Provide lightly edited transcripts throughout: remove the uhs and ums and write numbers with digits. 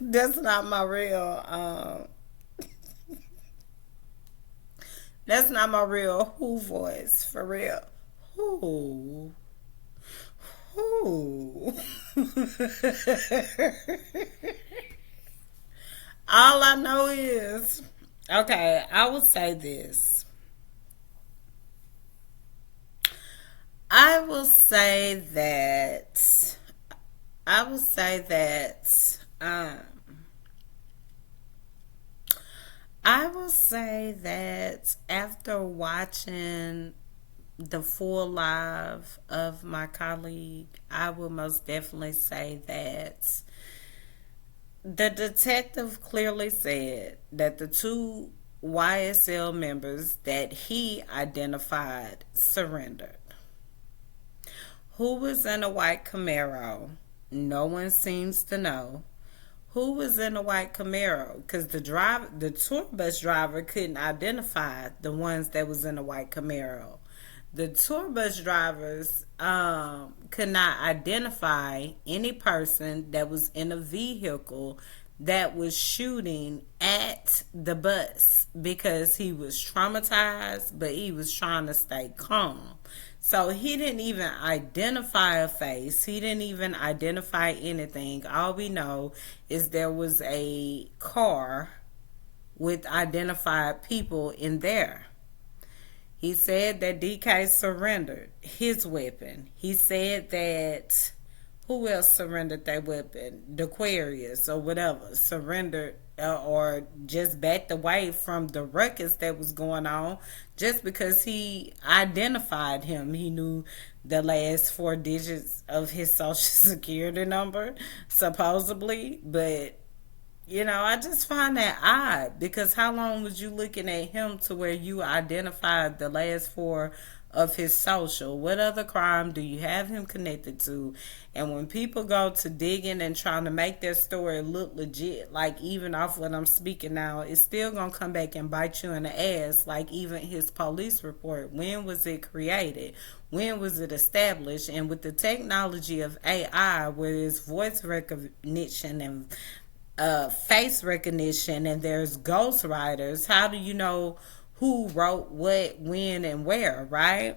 That's not my real. That's not my real who voice for real. Who? Who? All I know is, okay, I will say this. I will say that, I will say that, um, I will say that after watching the full live of my colleague, I will most definitely say that the detective clearly said that the two YSL members that he identified surrendered. Who was in a white Camaro? No one seems to know. Who was in a white Camaro? Because the tour bus driver couldn't identify the ones that was in a white Camaro. The tour bus drivers could not identify any person that was in a vehicle that was shooting at the bus because he was traumatized, but he was trying to stay calm. So he didn't even identify a face. He didn't even identify anything. All we know is there was a car with identified people in there. He said that DK surrendered his weapon. He said that who else surrendered their weapon? Aquarius or whatever surrendered or just backed away from the ruckus that was going on just because he identified him. He knew the last four digits of his social security number, supposedly, but I just find that odd because how long was you looking at him to where you identified the last four of his social? What other crime do you have him connected to? And when people go to digging and trying to make their story look legit, like even off what I'm speaking now, it's still gonna come back and bite you in the ass. Like even his police report, when was it created? When was it established? And with the technology of AI, where there's voice recognition and face recognition and there's ghostwriters, how do you know who wrote what, when, and where, right?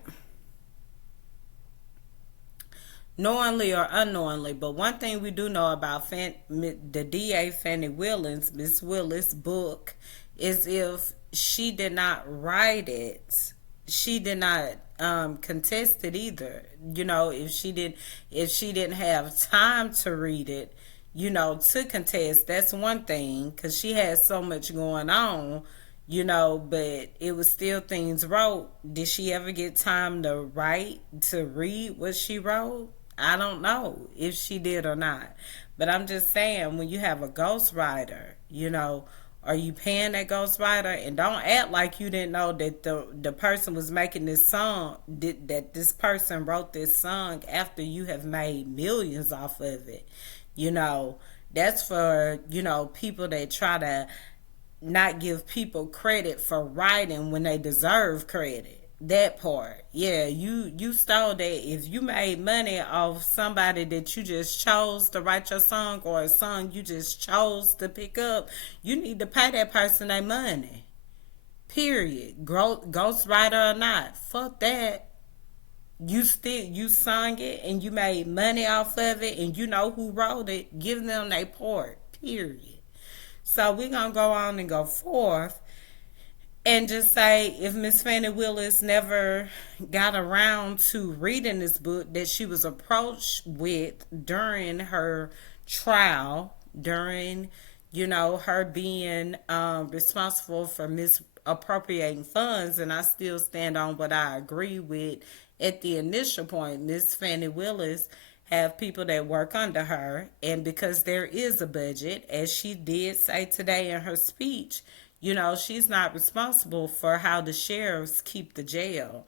Knowingly or unknowingly. But one thing we do know about the DA Fannie Willis, Miss Willis book, is if she did not write it, she did not contest it either. If she didn't have time to read it, to contest, that's one thing because she had so much going on, but it was still things wrote. Did she ever get time to write, to read what she wrote? I don't know if she did or not. But I'm just saying, when you have a ghostwriter, are you paying that ghostwriter? And don't act like you didn't know that the person was making this song, that this person wrote this song after you have made millions off of it. You know, that's for, people that try to not give people credit for writing when they deserve credit. That part. Yeah, you stole that. If you made money off somebody that you just chose to write your song or a song you just chose to pick up, you need to pay that person their money. Period. Ghostwriter or not. Fuck that. You sung it and you made money off of it and you know who wrote it. Give them their part. Period. So we're gonna go on and go forth and just say if Miss Fannie Willis never got around to reading this book that she was approached with during her trial, during her being responsible for misappropriating funds, and I still stand on what I agree with at the initial point. Miss Fannie Willis have people that work under her, and because there is a budget, as she did say today in her speech, she's not responsible for how the sheriffs keep the jail.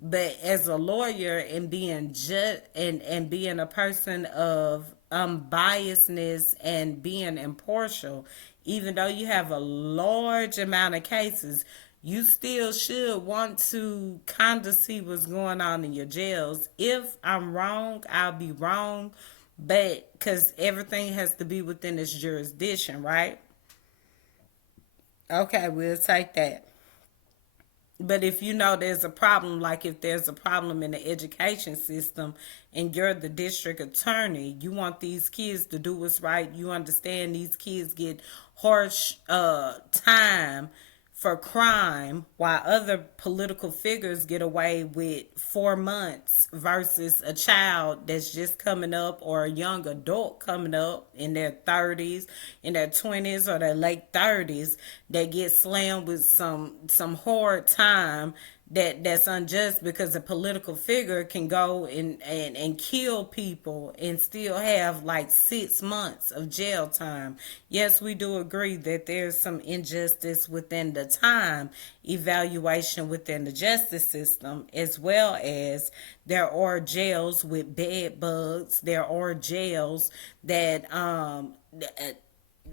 But as a lawyer and being and being a person of biasness and being impartial, even though you have a large amount of cases, you still should want to kind of see what's going on in your jails. If I'm wrong, I'll be wrong. But because everything has to be within its jurisdiction, right? Okay, we'll take that. But if you know there's a problem, like if there's a problem in the education system and you're the district attorney, you want these kids to do what's right. You understand these kids get harsh time for crime while other political figures get away with 4 months versus a child that's just coming up or a young adult coming up in their 30s, in their 20s or their late 30s that get slammed with some hard time that's unjust because a political figure can go and kill people and still have like 6 months of jail time. Yes, we do agree that there's some injustice within the time evaluation within the justice system, as well as there are jails with bed bugs. There are jails that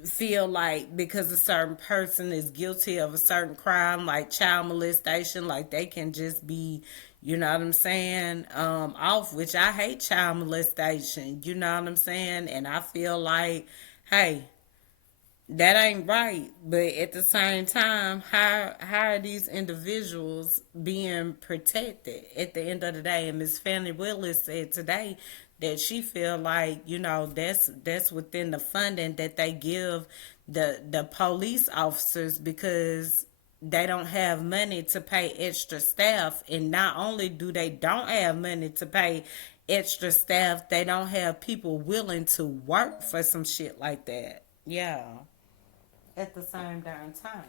feel like because a certain person is guilty of a certain crime like child molestation, like they can just be, you know what I'm saying, off, which I hate child molestation, you know what I'm saying, and I feel like, hey, that ain't right. But at the same time, how are these individuals being protected at the end of the day? And Miss Fannie Willis said today that she feel like, you know, that's within the funding that they give the police officers because they don't have money to pay extra staff. And not only do they don't have money to pay extra staff, they don't have people willing to work for some shit like that. Yeah, at the same darn time.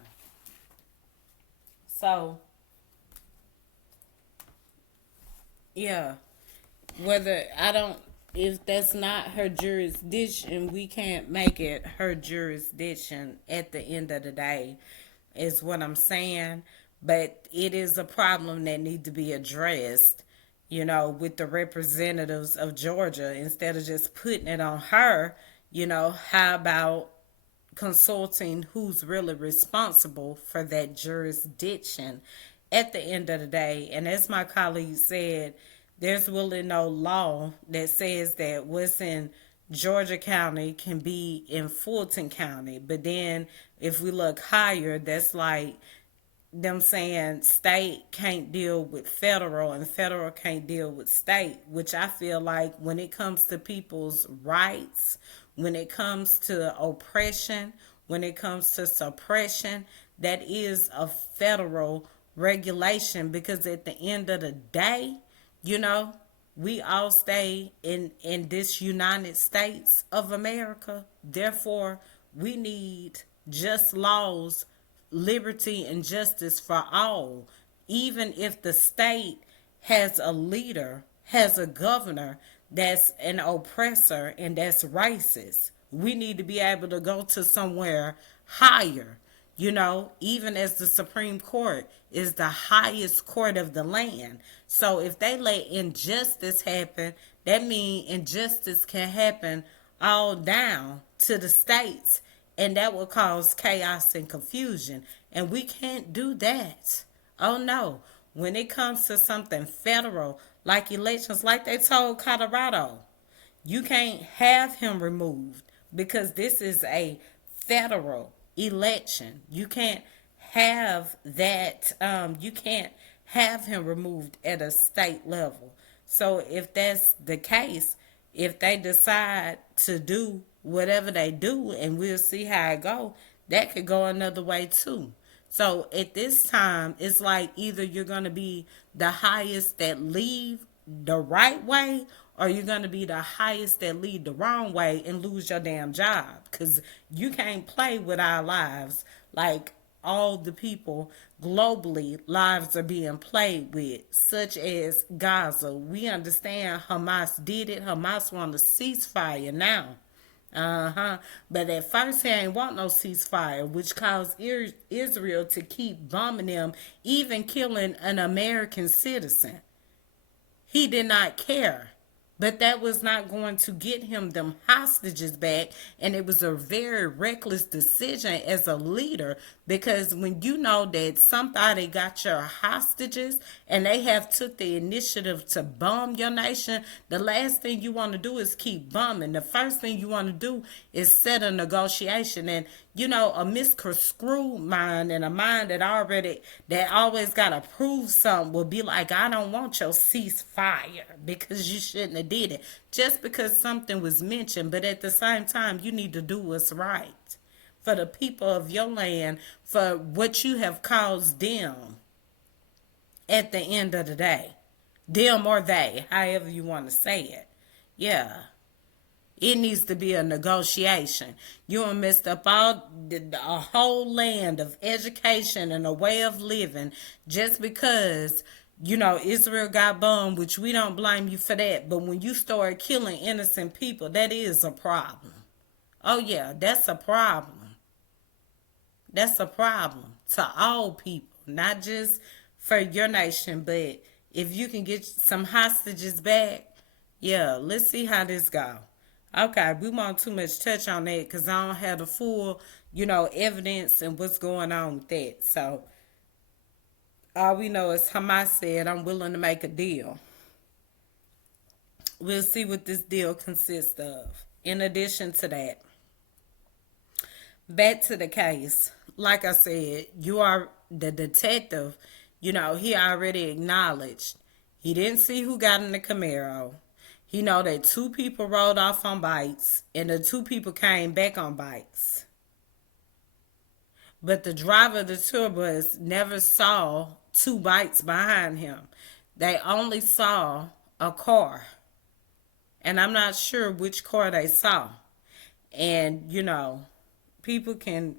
So, yeah, whether I don't, if that's not her jurisdiction, we can't make it her jurisdiction at the end of the day, is what I'm saying. But it is a problem that need to be addressed, you know, with the representatives of Georgia instead of just putting it on her. You know, how about consulting who's really responsible for that jurisdiction at the end of the day? And as my colleague said, there's really no law that says that what's in Georgia County can be in Fulton County. But then if we look higher, that's like them saying state can't deal with federal and federal can't deal with state, which I feel like when it comes to people's rights, when it comes to oppression, when it comes to suppression, that is a federal regulation because at the end of the day, you know, we all stay in this United States of America. Therefore, we need just laws, liberty, and justice for all. Even if the state has a leader, has a governor that's an oppressor and that's racist, we need to be able to go to somewhere higher. You know, even as the Supreme Court is the highest court of the land. So if they let injustice happen, that means injustice can happen all down to the states. And that will cause chaos and confusion. And we can't do that. Oh no. When it comes to something federal, like elections, like they told Colorado, you can't have him removed because this is a federal election. You can't have that. You can't have him removed at a state level. So if that's the case, if they decide to do whatever they do, and we'll see how it go, that could go another way too. So at this time, it's like either you're going to be the highest that lead the right way, or you're going to be the highest that lead the wrong way and lose your damn job. Because you can't play with our lives like all the people globally lives are being played with, such as Gaza. We understand Hamas did it. Hamas want a ceasefire now. But at first he ain't want no ceasefire, which caused Israel to keep bombing them, even killing an American citizen. He did not care But that was not going to get him them hostages back. And it was a very reckless decision as a leader, because when you know that somebody got your hostages and they have took the initiative to bomb your nation, the last thing you want to do is keep bombing. The first thing you want to do is set a negotiation. And a misconstrued mind and a mind that always gotta prove something will be like, I don't want your ceasefire because you shouldn't have did it just because something was mentioned. But at the same time, you need to do what's right for the people of your land, for what you have caused them at the end of the day. Them or they, however you want to say it. Yeah. It needs to be a negotiation. You done messed up a whole land of education and a way of living just because, Israel got bombed, which we don't blame you for that. But when you start killing innocent people, that is a problem. Oh, yeah, that's a problem. That's a problem to all people, not just for your nation. But if you can get some hostages back, yeah, let's see how this go. Okay, we won't too much touch on that because I don't have the full, evidence and what's going on with that. So all we know is Hamas said, I'm willing to make a deal. We'll see what this deal consists of. In addition to that, back to the case. Like I said, you are the detective, he already acknowledged. He didn't see who got in the Camaro. He know that 2 people rode off on bikes and the 2 people came back on bikes. But the driver of the tour bus never saw 2 bikes behind him. They only saw a car. And I'm not sure which car they saw. And, people can,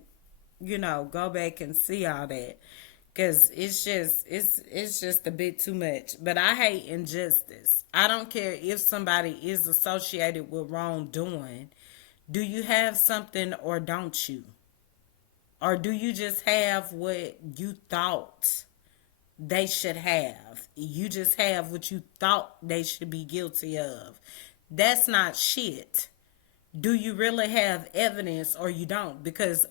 go back and see all that. Because it's just a bit too much. But I hate injustice. I don't care if somebody is associated with wrongdoing. Do you have something or don't you? Or do you just have what you thought they should have? You just have what you thought they should be guilty of. That's not shit. Do you really have evidence or you don't? Because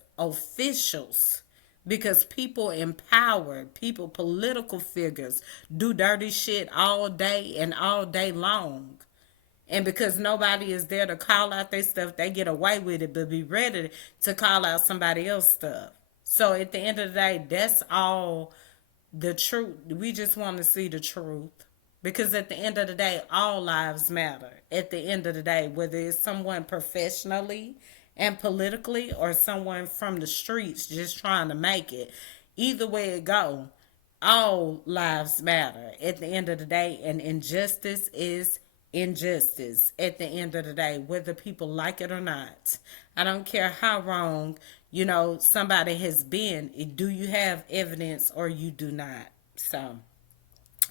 people in power, political figures, do dirty shit all day and all day long. And because nobody is there to call out their stuff, they get away with it, but be ready to call out somebody else's stuff. So at the end of the day, that's all the truth. We just want to see the truth. Because at the end of the day, all lives matter. At the end of the day, whether it's someone professionally and politically or someone from the streets just trying to make it, either way it go, all lives matter at the end of the day. And injustice is injustice at the end of the day, whether people like it or not. I don't care how wrong, somebody has been. Do you have evidence or you do not? So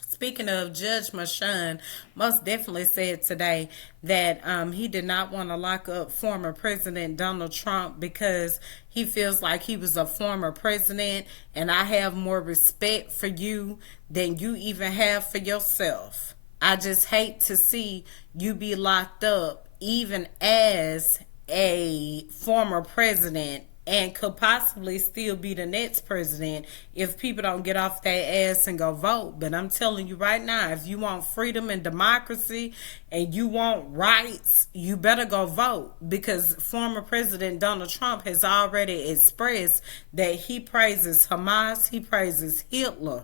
speaking of, Judge Merchan most definitely said today that he did not want to lock up former President Donald Trump because he feels like he was a former president, and I have more respect for you than you even have for yourself. I just hate to see you be locked up even as a former president and could possibly still be the next president if people don't get off their ass and go vote. But I'm telling you right now, if you want freedom and democracy and you want rights, you better go vote, because former President Donald Trump has already expressed that he praises Hamas, he praises Hitler.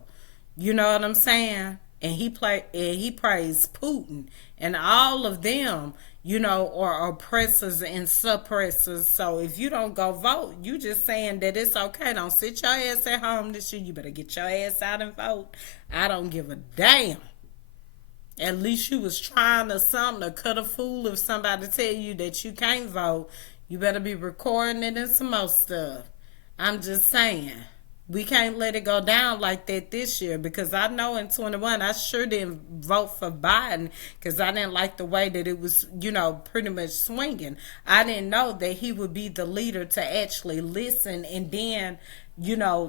You know what I'm saying? And he praised Putin, and all of them, are oppressors and suppressors. So if you don't go vote, you just saying that it's okay. Don't sit your ass at home this year. You better get your ass out and vote. I don't give a damn. At least you was trying or something to cut a fool. If somebody tell you that you can't vote, you better be recording it and some more stuff. I'm just saying. We can't let it go down like that this year, because I know in 21 I sure didn't vote for Biden because I didn't like the way that it was, pretty much swinging. I didn't know that he would be the leader to actually listen and then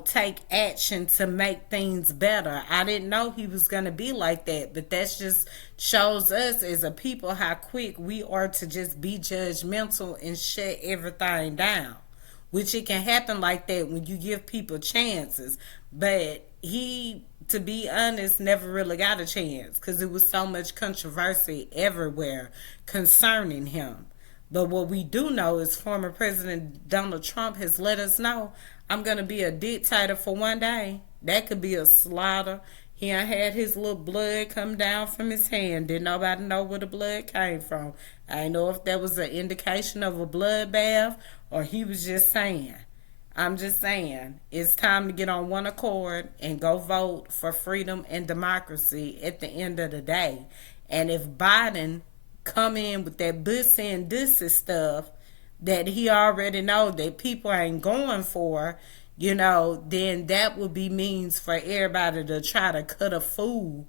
take action to make things better. I didn't know he was going to be like that, but that just shows us as a people how quick we are to just be judgmental and shut everything down. Which it can happen like that when you give people chances. But he, to be honest, never really got a chance because it was so much controversy everywhere concerning him. But what we do know is former President Donald Trump has let us know, I'm going to be a dictator for one day. That could be a slaughter. He done had his little blood come down from his hand. Didn't nobody know where the blood came from. I didn't know if that was an indication of a bloodbath or he was just saying. I'm just saying, it's time to get on one accord and go vote for freedom and democracy at the end of the day. And if Biden come in with that bussy and dissy stuff that he already know that people ain't going for, then that would be means for everybody to try to cut a fool,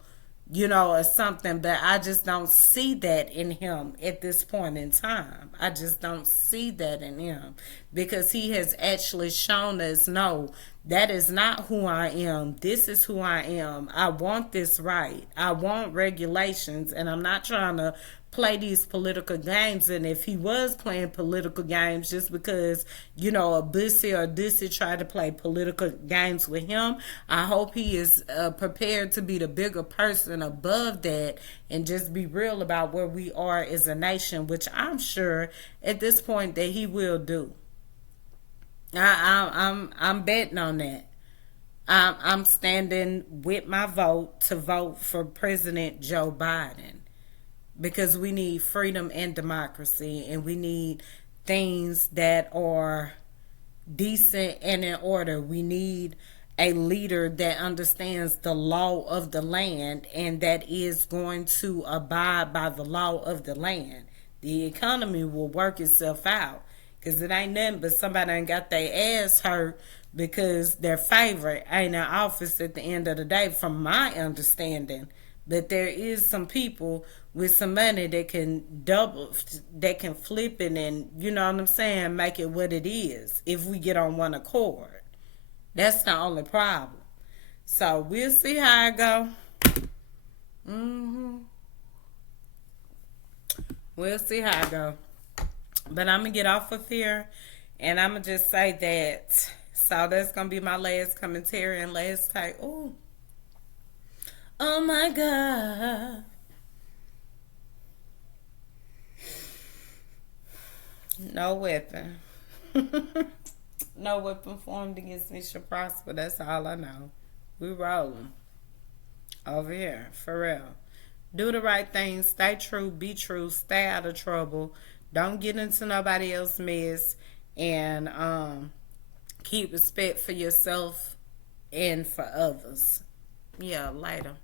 or something. But I just don't see that in him at this point in time. I just don't see that in him because he has actually shown us, no, that is not who I am. This is who I am. I want this right. I want regulations, and I'm not trying to play these political games. And if he was playing political games just because, a bussy or dissy tried to play political games with him, I hope he is prepared to be the bigger person above that and just be real about where we are as a nation, which I'm sure at this point that he will do. I'm betting on that. I'm standing with my vote to vote for President Joe Biden because we need freedom and democracy, and we need things that are decent and in order. We need a leader that understands the law of the land and that is going to abide by the law of the land. The economy will work itself out because it ain't nothing but somebody ain't got their ass hurt because their favorite ain't in office at the end of the day, from my understanding. But there is some people with some money that can double, that can flip it and, you know what I'm saying, make it what it is if we get on one accord. That's the only problem. So we'll see how it go. We'll see how it go. But I'm going to get off of here and I'm going to just say that. So that's going to be my last commentary and last take. Ooh. Oh my God. No weapon. No weapon formed against me shall prosper. That's all I know. We rolling. Over here. For real. Do the right thing. Stay true. Be true. Stay out of trouble. Don't get into nobody else's mess. And keep respect for yourself and for others. Yeah, later.